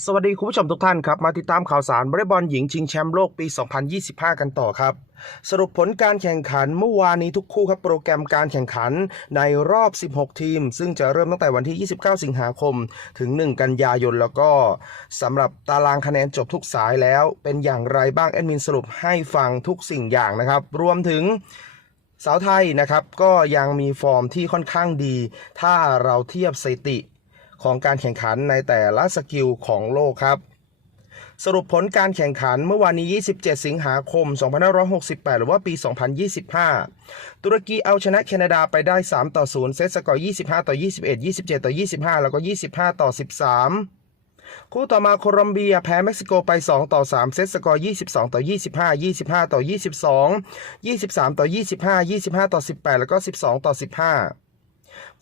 สวัสดีคุณผู้ชมทุกท่านครับ มาติดตามข่าวสารวอลเลย์บอลหญิงชิงแชมป์โลกปี 2025 กันต่อครับ สรุปผลการแข่งขันเมื่อวานนี้ทุกคู่ครับโปรแกรมการแข่งขันในรอบ 16 ทีม ซึ่งจะเริ่มตั้งแต่วันที่ 29 สิงหาคม ถึง 1 กันยายนแล้วก็สำหรับตารางคะแนนจบทุกสายแล้ว เป็นอย่างไรบ้างแอดมินสรุปให้ฟังทุกสิ่งอย่างนะครับ รวมถึงสาวไทยนะครับก็ยังมีฟอร์มที่ค่อนข้างดี ถ้าเราเทียบสถิติ ของการแข่งขันในแต่ละสกิลของโลกครับ สรุปผลการแข่งขันเมื่อวานนี้ 27 สิงหาคม 2568 หรือว่าปี 2025 ตุรกีเอาชนะแคนาดาไปได้ 3 ต่อ 0 เซตสกอร์ 25 ต่อ 21 27 ต่อ 25 แล้วก็ 25 ต่อ 13คู่ต่อมาโคลอมเบียแพ้เม็กซิโกไป 2 ต่อ 3 เซตสกอร์ 22 ต่อ 25 25 ต่อ 22 23 ต่อ 25 25 ต่อ 18 แล้วก็ 12 ต่อ 15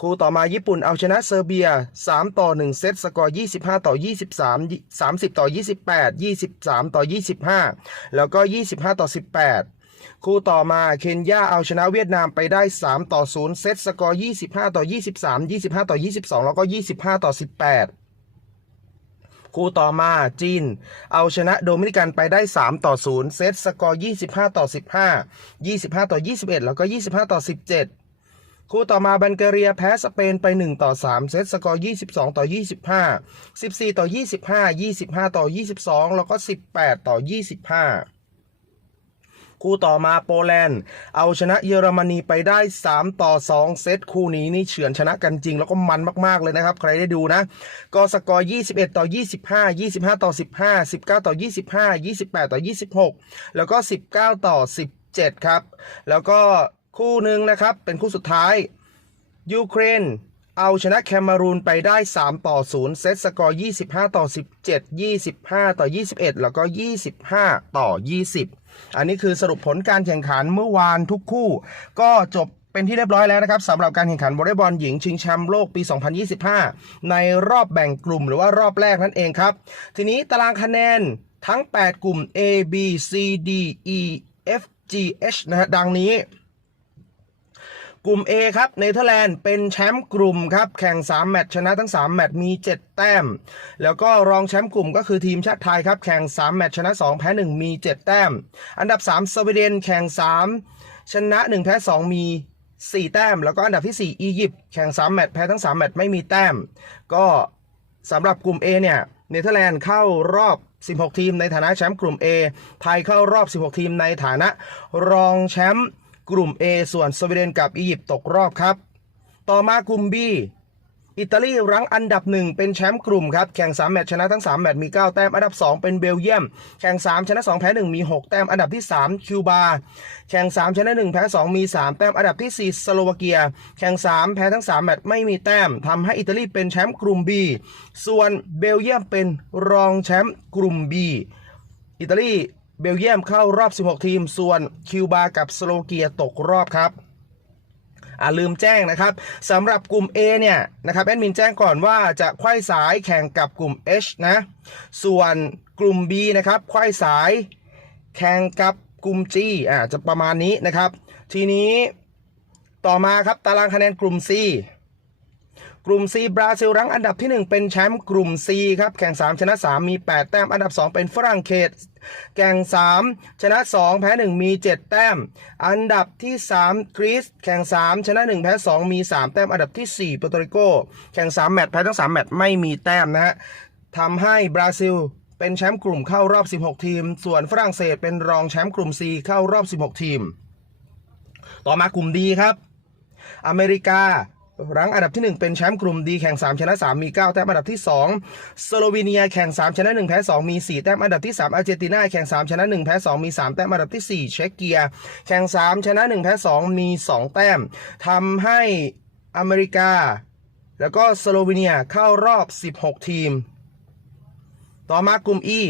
คู่ต่อมาญี่ปุ่นเอาชนะเซอร์เบีย 3 ต่อ 1 เซตสกอร์ 25 ต่อ 23 30 ต่อ 28 23 ต่อ 25 แล้วก็ 25 ต่อ 18คู่ต่อมาเคนยาเอาชนะเวียดนามไปได้ 3 ต่อ 0 เซตสกอร์ 25 ต่อ 23 25 ต่อ 22 แล้วก็ 25 ต่อ 18 คู่ต่อมาจีน เอาชนะโดมินิกันไปได้ 3 ต่อ 0 เซตสกอร์ 25 ต่อ 15 25 ต่อ 21 แล้วก็ 25 ต่อ 17 คู่ต่อมาบัลแกเรียแพ้สเปนไป 1 ต่อ 3 เซตสกอร์ 22 ต่อ 25 14 ต่อ 25 25 ต่อ 22 แล้วก็ 18 ต่อ 25คู่ต่อมาโปแลนด์ เอาชนะเยอรมนีไปได้ 3 ต่อ 2 เซตคู่นี้นี่เฉือนชนะกันจริง แล้วก็มันมาก ๆ เลยนะครับ ใครได้ดูนะ ก็สกอร์ 21 ต่อ 25 25 ต่อ 15 19 ต่อ 25 28 ต่อ 26 แล้วก็ 19 ต่อ 17 ครับ แล้วก็ คู่หนึ่งนะครับ เป็นคู่สุดท้าย ยูเครน เอาชนะแคนารูนไปได้ 3 ต่อ 0 เซตสกอร์ 25 ต่อ 17 25 ต่อ 21 แล้วก็ 25 ต่อ 20 อันนี้คือสรุปผลการแข่งขันเมื่อวานทุกคู่ ก็จบเป็นที่เรียบร้อยแล้วนะครับสำหรับการแข่งขันวอลเลย์บอลหญิงชิงแชมป์โลกปี 2025 ในรอบแบ่งกลุ่มหรือว่ารอบแรกนั่นเองครับ ทีนี้ตารางคะแนนทั้ง 8 กลุ่ม A B C D E F G H นะฮะดังนี้ กลุ่ม A ครับเนเธอร์แลนด์เป็นแชมป์กลุ่มครับ แข่ง 3 แมตช์ชนะทั้ง 3 แมตช์มี 7 แต้ม แล้วก็รองแชมป์กลุ่มก็คือทีมชาติไทยครับ แข่ง 3 แมตช์ชนะ 2 แพ้ 1 มี 7 แต้ม อันดับ 3 สวีเดนแข่ง 3 ชนะ 1 แพ้ 2 มี 4 แต้ม แล้วก็อันดับที่ 4 อียิปต์แข่ง 3 แมตช์แพ้ทั้ง 3 แมตช์ไม่มีแต้ม ก็สำหรับกลุ่ม A เนี่ยเนเธอร์แลนด์เข้ารอบ 16 ทีมในฐานะแชมป์กลุ่ม A ไทยเข้ารอบ 16 ทีมในฐานะรองแชมป์ กลุ่ม A ส่วนสวีเดนกับอียิปต์ตกรอบครับ ต่อมากลุ่ม B อิตาลีรั้งอันดับหนึ่งเป็นแชมป์กลุ่มครับ แข่ง 3 แมตช์ชนะทั้ง 3 แมตช์มี 9 แต้ม อันดับ 2 เป็นเบลเยียม แข่ง 3 ชนะ 2 แพ้ 1 มี 6 แต้ม อันดับที่ 3 คิวบา แข่ง 3 ชนะ 1 แพ้ 2 มี 3 แต้ม อันดับที่ 4 สโลวาเกีย แข่ง 3 แพ้ทั้ง 3 แมตช์ไม่มีแต้มทำให้อิตาลีเป็นแชมป์กลุ่ม B ส่วนเบลเยียมเป็นรองแชมป์กลุ่ม B อิตาลี เบลเยียมเข้ารอบ 16 ทีม ส่วนคิวบากับสโลเกียตกรอบครับอ่าลืมแจ้งนะครับสำหรับกลุ่ม A เนี่ยนะครับแอดมินแจ้งก่อนว่าจะไขว้สายแข่งกับกลุ่ม H นะส่วนกลุ่ม B นะครับไขว้สายแข่งกับกลุ่ม G อ่าจะประมาณนี้นะครับ ทีนี้ต่อมาครับตารางคะแนนกลุ่ม C กลุ่ม C บราซิลรั้งอันดับที่ 1 เป็นแชมป์กลุ่ม C ครับ แข่ง 3 ชนะ 3 มี 8 แต้ม อันดับ 2 เป็นฝรั่งเศส แข่ง 3 ชนะ 2 แพ้ 1 มี 7 แต้ม อันดับที่ 3 กรีซแข่ง 3 ชนะ 1 แพ้ 2 มี 3 แต้ม อันดับที่4เปอร์โตริโกแข่ง 3 แมตช์แพ้ทั้ง 3 แมตช์ไม่มีแต้มนะฮะทำให้บราซิลเป็นแชมป์กลุ่มเข้ารอบ 16 ทีม ส่วนฝรั่งเศสเป็นรองแชมป์กลุ่ม C เข้ารอบ 16 ทีม ต่อมากลุ่มดีครับ อเมริกา รั้งอันดับที่ 1 เป็นแชมป์กลุ่มดีแข่ง 3 ชนะ 3 มี 9 แต้มอันดับที่ 2 สโลวีเนียแข่ง 3 ชนะ 1 แพ้ 2 มี 4 แต้มอันดับที่ 3 อาร์เจนตินาแข่ง 3 ชนะ 1 แพ้ 2 มี 3 แต้มอันดับที่ 4 เช็กเกียแข่ง 3 ชนะ 1 แพ้ 2 มี 2 แต้มทำให้อเมริกา แล้วก็สโลวีเนียเข้ารอบ 16 ทีม ต่อมากลุ่ม E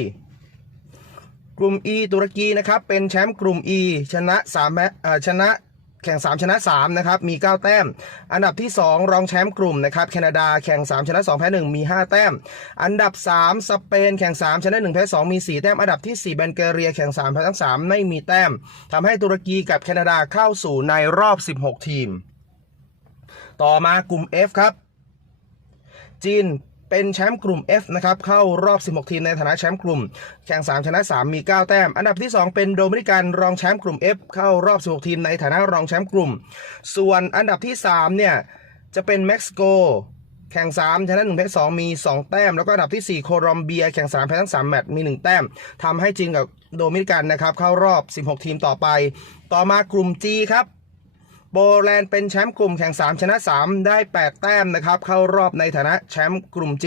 กลุ่ม E ตุรกีนะครับเป็นแชมป์กลุ่ม E ชนะ3แมตช์เอ่อชนะ แข่ง 3 ชนะ 3 นะครับ มี 9 แต้ม อันดับที่ 2 รองแชมป์กลุ่มนะครับ แคนาดาแข่ง 3 ชนะ 2 แพ้ 1 มี 5 แต้ม อันดับ 3 สเปน แข่ง 3 ชนะ 1 แพ้ 2 มี 4 แต้ม อันดับที่ 4 แบนเกเรีย แข่ง 3 แพ้ทั้ง 3 ไม่มีแต้มทำให้ตุรกีกับแคนาดาเข้าสู่ในรอบ 16 ทีม ต่อมากลุ่ม F ครับ จีน เป็นแชมป์กลุ่ม F นะครับเข้ารอบ 16 ทีมในฐานะแชมป์กลุ่ม แข่ง 3 ชนะ 3 มี 9 แต้ม อันดับที่ 2 เป็นโดมินิกันรองแชมป์กลุ่ม F เข้ารอบ 16 ทีมในฐานะรองแชมป์กลุ่ม ส่วนอันดับที่ 3 เนี่ย จะเป็นเม็กซิโกแข่ง 3 ชนะ1แพ้2มี 2 แต้ม แล้วก็อันดับที่ 4 โคลอมเบีย แข่ง 3 แพ้ทั้ง 3 แมตช์มี 1 แต้มทำให้จีนกับโดมินิกันนะครับเข้ารอบ 16 ทีมต่อไป ต่อมากลุ่ม G ครับ โปแลนด์เป็นแชมป์กลุ่มแข่ง 3 ชนะ 3 ได้ 8 แต้มนะครับ เข้ารอบในฐานะแชมป์กลุ่ม G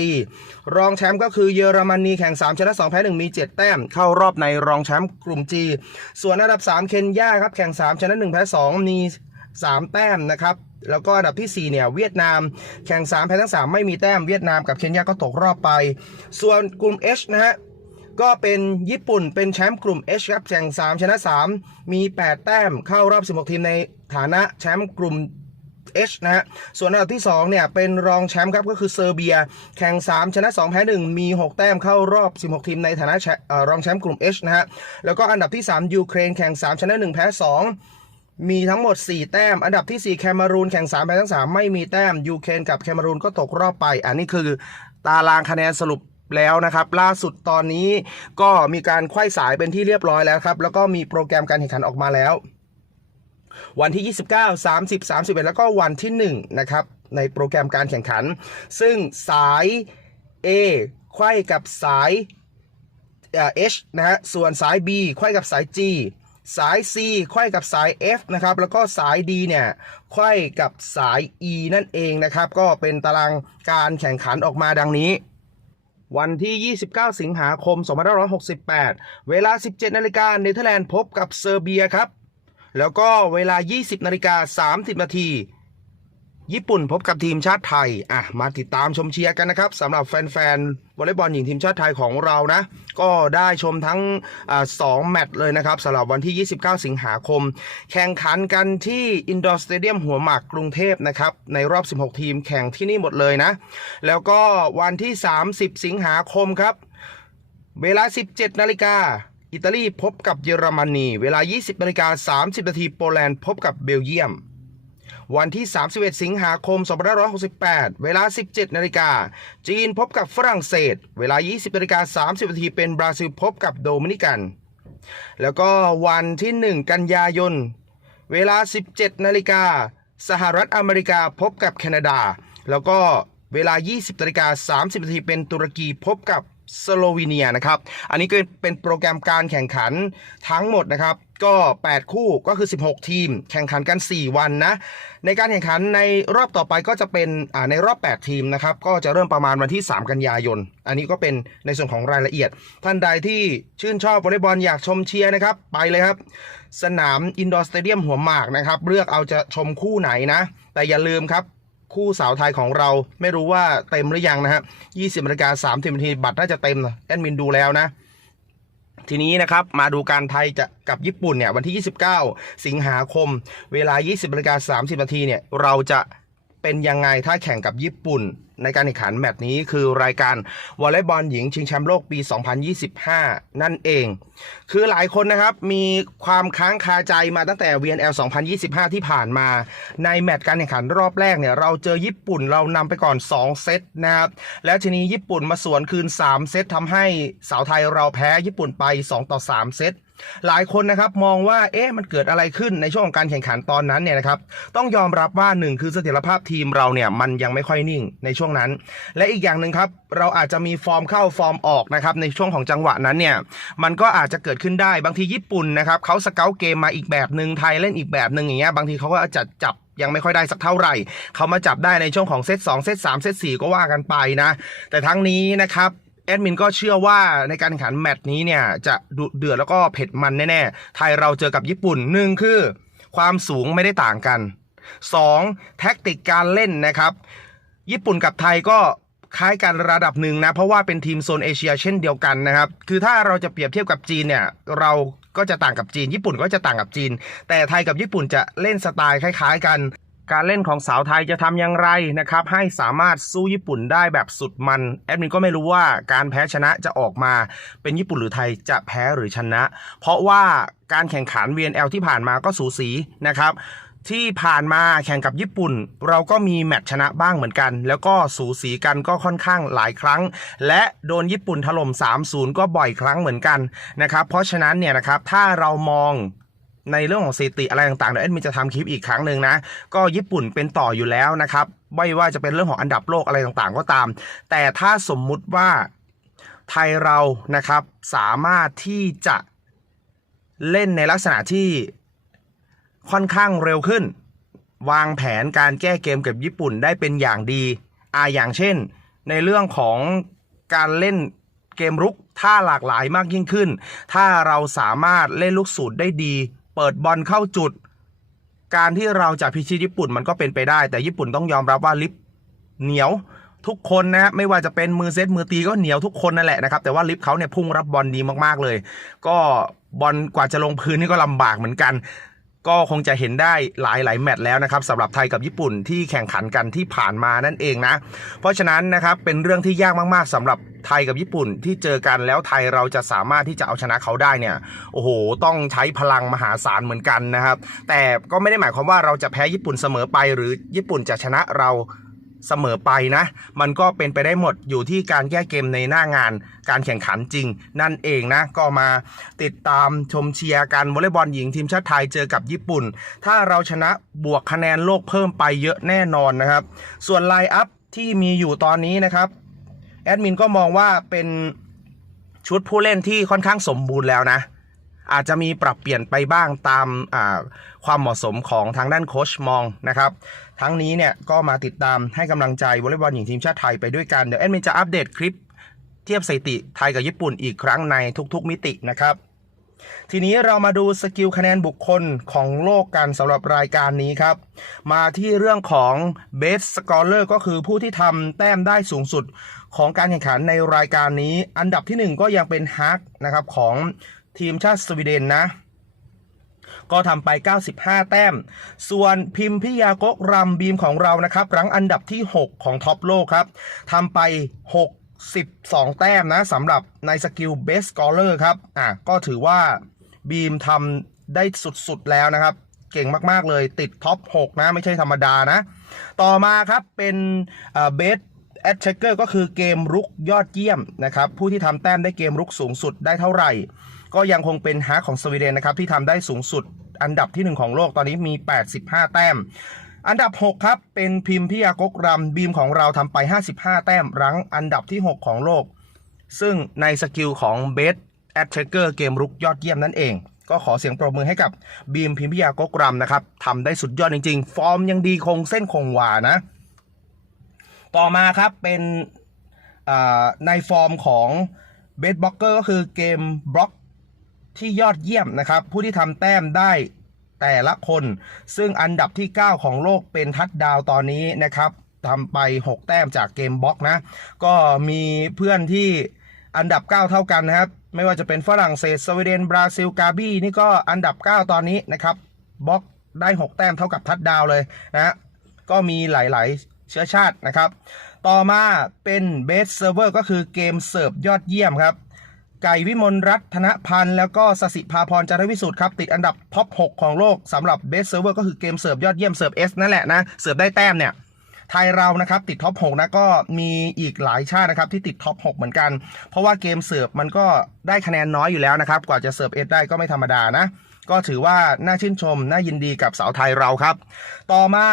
รองแชมป์ก็คือเยอรมนีแข่ง 3 ชนะ 2 แพ้ 1 มี 7 แต้ม เข้ารอบในรองแชมป์กลุ่ม G ส่วนอันดับ 3 เคนยาครับ แข่ง 3 ชนะ 1 แพ้ 2 มี 3 แต้มนะครับแล้วก็อันดับที่ 4 เนี่ยเวียดนามแข่ง 3 แพ้ทั้ง 3 ไม่มีแต้มเวียดนามกับเคนยาก็ตกรอบไป ส่วนกลุ่ม H นะฮะก็เป็นญี่ปุ่นเป็นแชมป์กลุ่ม H ครับแข่ง 3 ชนะ 3 มี 8 แต้มเข้ารอบ 16 ทีมใน ฐานะแชมป์กลุ่ม H นะฮะ ส่วนอันดับที่ 2 เนี่ย เป็นรองแชมป์ครับ ก็คือเซอร์เบีย แข่ง 3 ชนะ 2 แพ้ 1 มี 6 แต้มเข้ารอบ 16 ทีมในฐานะรองแชมป์กลุ่ม H นะฮะ แล้วก็อันดับที่ 3 ยูเครน แข่ง 3 ชนะ 1 แพ้ 2 มีทั้งหมด 4 แต้ม อันดับที่ 4 แคนารูน แข่ง 3 แพ้ทั้ง 3 ไม่มีแต้ม ยูเครนกับแคนารูนก็ตกรอบไป อันนี้คือตารางคะแนนสรุปแล้วนะครับ ล่าสุดตอนนี้ก็มีการไขว้สายเป็นที่เรียบร้อยแล้วครับ แล้วก็มีโปรแกรมการแข่งขันออกมาแล้ว วันที่ 29 30 31 แล้วก็วันที่ 1 นะครับ ในโปรแกรมการแข่งขัน ซึ่งสาย A ไขว้กับสายเอ่อ H นะฮะ ส่วนสาย B ไขว้กับสาย G สาย C ไขว้กับสาย F นะครับ แล้วก็สาย D เนี่ยไขว้กับสาย E นั่นเองนะครับ ก็เป็นตารางการแข่งขันออกมาดังนี้ วันที่ 29 สิงหาคม 2568 เวลา 17 นาฬิกาเนเธอร์แลนด์พบกับเซอร์เบียครับ แล้วก็เวลา 20นาฬิกา30 นาที ญี่ปุ่นพบกับทีมชาติไทย อะ มาติดตามชมเชียร์กันนะครับสำหรับแฟนๆวอลเลย์บอลหญิงทีมชาติไทยของเรานะ ก็ได้ชมทั้งอสองแมตช์เลยนะครับสำหรับวันที่ 29 สิงหาคม แข่งขันกันที่อินดอร์สเตเดียมหัวหมากกรุงเทพนะครับ ในรอบ 16 ทีมแข่งที่นี่หมดเลยนะ แล้วก็วันที่ 30 สิงหาคมครับ เวลา 17นาฬิกา อิตาลีพบกับเยอรมนีเวลา 20นาฬิกา30นาทีโปแลนด์พบกับเบลเยียม วันที่ 31 สิงหาคม 2568 เวลา 17นาฬิกาจีนพบกับฝรั่งเศส เวลา 20นาฬิกา30นาทีเป็นบราซิลพบกับโดมินิกัน แล้วก็วันที่ 1 กันยายน เวลา 17นาฬิกาสหรัฐอเมริกาพบกับแคนาดา แล้วก็เวลา 20นาฬิกา30นาทีเป็นตุรกีพบกับ สโลวีเนียนะครับ อันนี้ก็เป็นโปรแกรมการแข่งขันทั้งหมดนะครับ ก็ 8 คู่ก็คือ 16 ทีม แข่งขันกัน 4 วันนะ ในการแข่งขันในรอบต่อไปก็จะเป็นในรอบ 8 ทีมนะครับ ก็จะเริ่มประมาณวันที่ 3 กันยายน อันนี้ก็เป็นในส่วนของรายละเอียด ท่านใดที่ชื่นชอบวอลเลย์บอลอยากชมเชียร์นะครับ ไปเลยครับ สนามอินดอร์สเตเดียมหัวหมากนะครับ เลือกเอาจะชมคู่ไหนนะ แต่อย่าลืมครับ คู่สาวไทยของเราไม่รู้ว่าเต็มหรือยังนะฮะ20นาฬิกา30นาทีบัตรน่าจะเต็มแอดมินดูแล้วนะ ทีนี้นะครับมาดูการไทยจะกับญี่ปุ่นเนี่ยวันที่ 29 สิงหาคม เวลา 20นาฬิกา30นาทีเนี่ยเราจะ เป็นยังไงถ้าแข่งกับญี่ปุ่น ในการแข่งขันแมตช์นี้คือรายการวอลเลย์บอลหญิงชิงแชมป์โลกปี 2025 นั่นเอง คือหลายคนนะครับมีความค้างคาใจมาตั้งแต่ VNL 2025 ที่ผ่านมา ในแมตช์การแข่งขันรอบแรกเนี่ยเราเจอญี่ปุ่นเรานำไปก่อน 2 เซตนะครับ แล้วทีนี้ญี่ปุ่นมาสวนคืน 3 เซตทำให้สาวไทยเราแพ้ญี่ปุ่นไป 2 ต่อ 3 เซต หลายคนนะครับมองว่าเอ๊ะมันเกิดอะไรขึ้นในช่วงของการแข่งขันตอนนั้นเนี่ยนะครับต้องยอมรับว่าหนึ่งคือเสถียรภาพทีมเราเนี่ยมันยังไม่ค่อยนิ่งในช่วงนั้น และอีกอย่างหนึ่งครับเราอาจจะมีฟอร์มเข้าฟอร์มออกนะครับในช่วงของจังหวะนั้นเนี่ยมันก็อาจจะเกิดขึ้นได้บางทีญี่ปุ่นนะครับเขาสเกลเกมมาอีกแบบหนึ่งไทยเล่นอีกแบบหนึ่งอย่างเงี้ยบางทีเขาก็จัดจับยังไม่ค่อยได้สักเท่าไหร่ เขามาจับได้ในช่วงของเซต2เซต3เซต4ก็ว่ากันไปนะ แต่ทั้งนี้นะครับ แอดมินก็เชื่อว่าในการแข่งขันแมตช์นี้เนี่ยจะดุเดือดแล้วก็เผ็ดมันแน่ๆ ไทยเราเจอกับญี่ปุ่นหนึ่งคือ ความสูงไม่ได้ต่างกัน 2. แท็กติกการเล่นนะครับ ญี่ปุ่นกับไทยก็คล้ายกันระดับหนึ่งนะ เพราะว่าเป็นทีมโซนเอเชียเช่นเดียวกันนะครับ คือถ้าเราจะเปรียบเทียบกับจีนเนี่ยเราก็จะต่างกับจีน ญี่ปุ่นก็จะต่างกับจีน แต่ไทยกับญี่ปุ่นจะเล่นสไตล์คล้าย ๆ กัน การเล่นของสาวไทยจะทำอย่างไรนะครับ ให้สามารถสู้ญี่ปุ่นได้แบบสุดมัน แอดมินก็ไม่รู้ว่าการแพ้ชนะจะออกมาเป็นญี่ปุ่นหรือไทยจะแพ้หรือชนะ เพราะว่าการแข่งขัน VNL ที่ผ่านมาก็สูสีนะครับที่ผ่านมาแข่งกับญี่ปุ่น เราก็มีแมตช์ชนะบ้างเหมือนกัน แล้วก็สูสีกันก็ค่อนข้างหลายครั้ง และโดนญี่ปุ่นถล่ม 3-0 ก็บ่อยครั้งเหมือนกันนะครับเพราะฉะนั้นเนี่ยนะครับถ้าเรามอง ในเรื่องของสถิติอะไรต่างๆเดี๋ยวเอ็ดมินจะทำคลิปอีกครั้งหนึ่งนะ ก็ญี่ปุ่นเป็นต่ออยู่แล้วนะครับไม่ว่าจะเป็นเรื่องของอันดับโลกอะไรต่างๆ ก็ตาม แต่ถ้าสมมุติว่าไทยเรานะครับสามารถที่จะเล่นในลักษณะที่ค่อนข้างเร็วขึ้น วางแผนการแก้เกมกับญี่ปุ่นได้เป็นอย่างดีอ่าอย่างเช่น ในเรื่องของการเล่นเกมรุกถ้าหลากหลายมากยิ่งขึ้น ถ้าเราสามารถเล่นลูกสูตรได้ดี เปิดบอลเข้าจุด การที่เราจะพิชิตญี่ปุ่นมันก็เป็นไปได้ แต่ญี่ปุ่นต้องยอมรับว่าลิฟเหนียวทุกคนนะไม่ว่าจะเป็นมือเซตมือตีก็เหนียวทุกคนนั่นแหละนะครับแต่ว่าลิฟเขาเนี่ยพุ่งรับบอลดีมากๆเลย ก็บอลกว่าจะลงพื้นนี่ก็ลำบากเหมือนกัน ก็คงจะเห็นได้หลายหลายแมตช์แล้วนะครับสำหรับไทยกับญี่ปุ่นที่แข่งขันกันที่ผ่านมานั่นเองนะ เพราะฉะนั้นนะครับเป็นเรื่องที่ยากมากๆสำหรับไทยกับญี่ปุ่นที่เจอกันแล้วไทยเราจะสามารถที่จะเอาชนะเขาได้เนี่ยโอ้โห ต้องใช้พลังมหาศาลเหมือนกันนะครับ แต่ก็ไม่ได้หมายความว่าเราจะแพ้ญี่ปุ่นเสมอไป หรือญี่ปุ่นจะชนะเรา เสมอไปนะ มันก็เป็นไปได้หมดอยู่ที่การแก้เกมในหน้างานการแข่งขันจริง นั่นเองนะ ก็มาติดตามชมเชียร์กันวอลเลย์บอลหญิงทีมชาติไทยเจอกับญี่ปุ่น ถ้าเราชนะบวกคะแนนโลกเพิ่มไปเยอะแน่นอนนะครับ ส่วนไลน์อัพที่มีอยู่ตอนนี้นะครับแอดมินก็มองว่าเป็นชุดผู้เล่นที่ค่อนข้างสมบูรณ์แล้วนะ อาจจะมีปรับเปลี่ยนไปบ้างตามความเหมาะสมของทางด้านโคชมองนะครับ ทั้งนี้เนี่ยก็มาติดตามให้กำลังใจวอลเลย์บอลหญิงทีมชาติไทยไปด้วยกัน เดี๋ยวแอดมินจะอัปเดตคลิปเทียบสถิติไทยกับญี่ปุ่นอีกครั้งในทุกๆมิตินะครับทีนี้เรามาดูสกิลคะแนนบุคคลของโลกกันสำหรับรายการนี้ครับ มาที่เรื่องของ Best Scorer ก็คือผู้ที่ทำแต้มได้สูงสุดของการแข่งขันในรายการนี้ อันดับที่ 1 ก็ยังเป็นฮักนะครับของ ทีมชาติสวีเดนนะ ก็ทำไป 95 แต้ม ส่วนพิมพิยากกรำบีมของเรานะครับ รั้งอันดับที่ 6 ของท็อปโลกครับทำไป 62 แต้มนะสำหรับในสกิล Best Scorer ครับอะก็ถือว่าบีมทำได้สุดๆแล้วนะครับเก่งมากๆเลยติดท็อป 6 นะ ไม่ใช่ธรรมดานะ ต่อมาครับเป็นเบสแอดเชคเกอร์ก็คือเกมรุกยอดเยี่ยมนะครับ ผู้ที่ทำแต้มได้เกมรุกสูงสุดได้เท่าไหร่ ก็ยังคงเป็นฮาร์กของสวีเดนนะครับที่ทำได้สูงสุดอันดับที่ 1 ของโลกตอนนี้มี 85 แต้ม อันดับ 6 ครับ เป็นพิมพิยากกรำบีมของเราทำไป 55 แต้ม รั้งอันดับที่ 6 ของโลก ซึ่งในสกิลของเบสแอดเชเกอร์เกมรุกยอดเยี่ยมนั่นเอง ก็ขอเสียงปรบมือให้กับบีมพิมพิยากกรำนะครับทำได้สุดยอดจริง ๆ ฟอร์มยังดีคงเส้นคงวานะ ต่อมาครับเป็นในฟอร์มของเบสบล็อกเกอร์ก็คือเกมบล็อก ที่ยอดเยี่ยมนะครับ ผู้ที่ทำแต้มได้แต่ละคน ซึ่งอันดับที่ 9 ของโลกเป็นทัดดาวตอนนี้นะครับทำไป 6 แต้มจากเกมบล็อกนะ ก็มีเพื่อนที่อันดับ 9 เท่ากันนะครับ ไม่ว่าจะเป็นฝรั่งเศสสวีเดนบราซิลกาบี้นี่ก็อันดับ 9 ตอนนี้นะครับบล็อกได้ 6 แต้มเท่ากับทัดดาวเลยนะฮะก็มีหลาย ๆ เชื้อชาตินะครับ ต่อมาเป็นเบสเซิร์ฟเวอร์ก็คือเกมเสิร์ฟยอดเยี่ยมครับ ไก่วิมลรัตนพันธ์แล้วก็สสิภาพรจันทวิสุทธ์ครับ ติดอันดับท็อป 6 ของโลกสำหรับเบสเซิร์ฟเวอร์ก็คือเกมเสิร์ฟยอดเยี่ยมเสิร์ฟเอสนั่นแหละนะ เสิร์ฟได้แต้มเนี่ย ไทยเรานะครับ ติดท็อป 6 นะ ก็มีอีกหลายชาตินะครับ ที่ติดท็อป 6 เหมือนกัน เพราะว่าเกมเสิร์ฟมันก็ได้คะแนนน้อยอยู่แล้วนะครับ กว่าจะเสิร์ฟเอสได้ก็ไม่ธรรมดานะ ก็ถือว่าน่าชื่นชมน่ายินดีกับสาวไทยเราครับ ต่อมา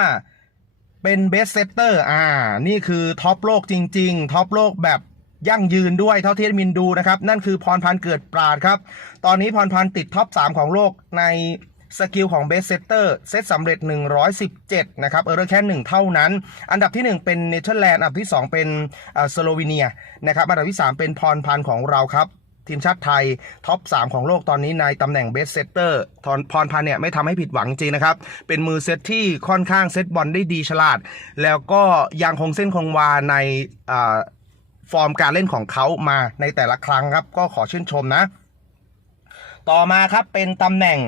เป็นเบสเซตเตอร์อ่านี่คือท็อปโลกจริง ๆท็อปโลกแบบ ยั่งยืนด้วยเท่าที่มินดูนะครับ นั่นคือพรพันธ์เกิดปราดครับ ตอนนี้พรพันธ์ติดท็อป 3 ของโลกในสกิลของเบสเซตเตอร์เซตสำเร็จ 117 นะครับ เออร์แค่ 1 เท่านั้น อันดับที่ 1 เป็นเนเธอร์แลนด์อันดับที่ 2 เป็นอ่าสโลวีเนียนะครับ อันดับที่ 3 เป็นพรพันธ์ของเราครับทีมชาติไทยท็อป 3 ของโลกตอนนี้ในตำแหน่งเบสเซตเตอร์พรพันธ์เนี่ยไม่ทำให้ผิดหวังจริงนะครับ เป็นมือเซตที่ค่อนข้างเซตบอลได้ดีฉลาด แล้วก็ยังคงเส้นคงวาในอ่า ฟอร์มการเล่นของเขามาในแต่ละครั้งครับ ก็ขอชื่นชมนะ ต่อมาครับเป็นตำแหน่ง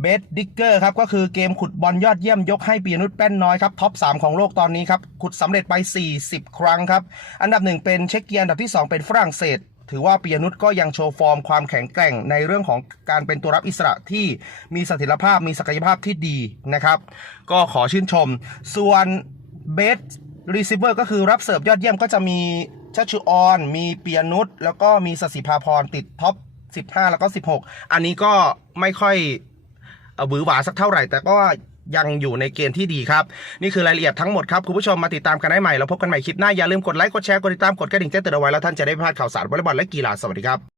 เบสดิกเกอร์ครับก็คือเกมขุดบอลยอดเยี่ยมยกให้ปียนุชแป้นน้อยครับท็อป 3 ของโลกตอนนี้ครับ ขุดสำเร็จไป 40 ครั้งครับ อันดับ 1 เป็นเช็กเกียอันดับที่ 2 เป็นฝรั่งเศส ถือว่าปียนุชก็ยังโชว์ฟอร์มความแข็งแกร่งในเรื่องของการเป็นตัวรับอิสระที่มีสถียรภาพมีศักยภาพที่ดีนะครับ ก็ขอชื่นชม ส่วนเบส รีเซิฟเวอร์ก็คือรับเสิร์ฟยอดเยี่ยมก็จะมีชัชชุออน มีเปียนุชแล้วก็มีสสิภาพรติดท็อป 15 แล้วก็ 16 อันนี้ก็ไม่ค่อยเอ่อหวือหวาสักเท่าไหร่ แต่ก็ยังอยู่ในเกณฑ์ที่ดีครับ นี่คือรายละเอียดทั้งหมดครับ คุณผู้ชมมาติดตามกันได้ใหม่ แล้วพบกันใหม่คลิปหน้า อย่าลืมกดไลค์ กดแชร์ กดติดตาม กดกระดิ่งแจ้งเตือนเอาไว้แล้วท่านจะได้ไม่พลาดข่าวสารวอลเลย์บอลและกีฬาสวัสดีครับ